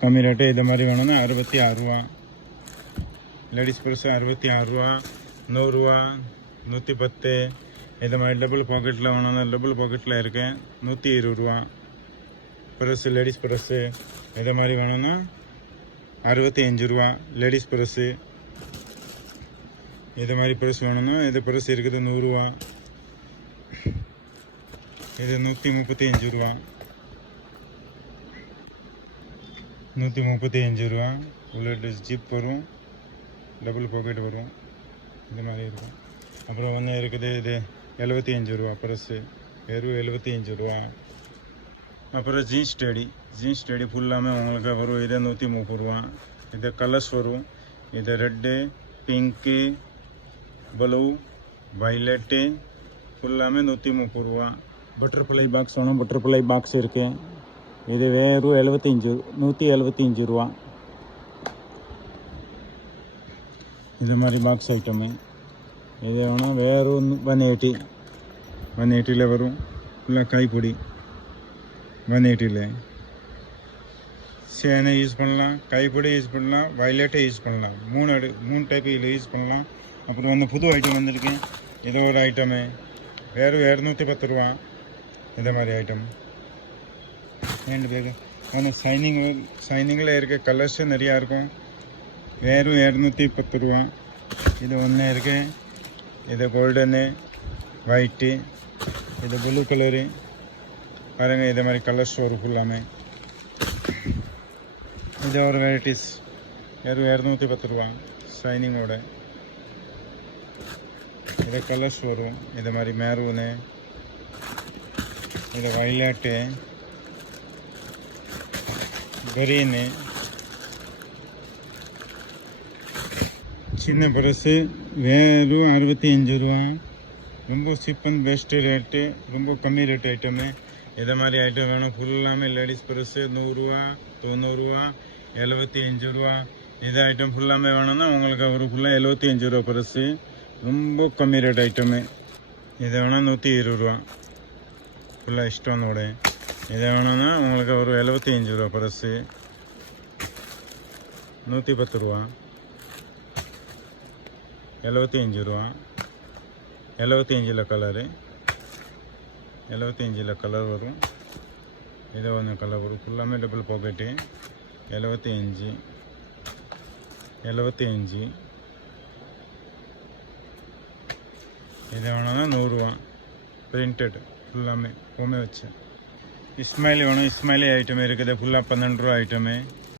கம்மி ரேட்டு இது மாதிரி வேணும்னா 66 ரூபா. லேடிஸ் பர்ஸு 66 ரூபா, 100 ரூபா, 110. இது மாதிரி டபுள் பாக்கெட்டில் வேணும்னா டபுள் பாக்கெட்டில் இருக்கு 120 ரூபா. பர்ஸு லேடிஸ் பர்ஸு இது மாதிரி வேணும்னா 65 ரூபா. லேடிஸ் பர்ஸு இது மாதிரி பர்ஸ் வேணும்னா இது பர்ஸ் இருக்குது 100 ரூபா. இது 135 ரூபா. 135 ரூபா. உள்ள ஜிப் வரும், டபுள் பாக்கெட் வரும், இந்த மாதிரி இருக்கும். அப்புறம் ஒன்று இருக்குது இது 75 ரூபா பர்ஸு, வெறும் 75 ரூபா. அப்புறம் ஜீன்ஸ் ஸ்டடி ஃபுல்லாமே உங்களுக்கு வரும். இது 130 ரூபா. இது கலர்ஸ் வரும். இது ரெட்டு, பிங்க்கு, ப்ளூ, வைலட்டு ஃபுல்லாமே 130 ரூபா. பட்டர்ஃப்ளை பாக்ஸ் வேணும், பட்டர்ஃப்ளை பாக்ஸ் இருக்குது. இது வெறும் 175 ரூபா. இது மாதிரி பாக்ஸ் ஐட்டமு இது வேணும். வெறும் 180 வரும். ஃபுல்லாக கைப்பொடி 180. சேனை யூஸ் பண்ணலாம், கைப்பொடி யூஸ் பண்ணலாம், வைலட்டை யூஸ் பண்ணலாம். மூணு டைப்பு இதில் யூஸ் பண்ணலாம். அப்புறம் வந்து புது ஐட்டம் வந்திருக்கு. இது ஒரு ஐட்டமு வெறும் 210 ரூபா. இந்த மாதிரி ஐட்டம் ஹேண்ட் பேக்கு ஆனால் சைனிங்கில் இருக்க கலர்ஸு நிறையா இருக்கும். வெறும் 210 ரூபா. இது ஒன்று இருக்குது. இது கோல்டனு, ஒயிட்டு, இது ப்ளூ கலரு பாருங்கள். இதே மாதிரி கலர்ஸ் வரும் ஃபுல்லாமே. இது ஒரு வெரைட்டிஸ் வெறும் 210 ரூபா ஷைனிங்கோட. இது கலர்ஸ் வரும். இது மாதிரி மேரூனு, இது வைலட்டு, கிரீனு. சின்ன பர்ஸு வெறும் 65 ரூபா. ரொம்ப சீப் அண்ட் பெஸ்ட்டு ரேட்டு, ரொம்ப கம்மி ரேட்டு ஐட்டமு. இதை மாதிரி ஐட்டம் வேணும். ஃபுல்லாமே லேடிஸ் பர்ஸு 100 ரூபா, 90 ரூபா, 75 ரூபா. இது ஐட்டம் ஃபுல்லாமே வேணும்னா உங்களுக்கு ஒரு ஃபுல்லாக 75 ரூபா பர்ஸு. ரொம்ப கம்மி ரேட் ஐட்டமு. இது வேணால் 120 ரூபா ஃபுல்லாக ஸ்டோனோட. இதை வேணும்னா உங்களுக்கு ஒரு 75 ரூபா பர்ஸு. 110 ரூபா, 75 ரூபா. 75ல் கலரு, 75ல் கலர் வரும். இது ஒன்று கலர் வரும். ஃபுல்லாமே டபுள் பாக்கெட்டு 75. இது வேணும்னா 100 ரூபா. பிரிண்டட் ஃபுல்லாமே எப்போவுமே வச்சு. இஸ்மாயிலி வேணும். இஸ்மாயிலி ஐட்டம் இருக்குது ஃபுல்லாக 12 ரூபா ஐட்டமு.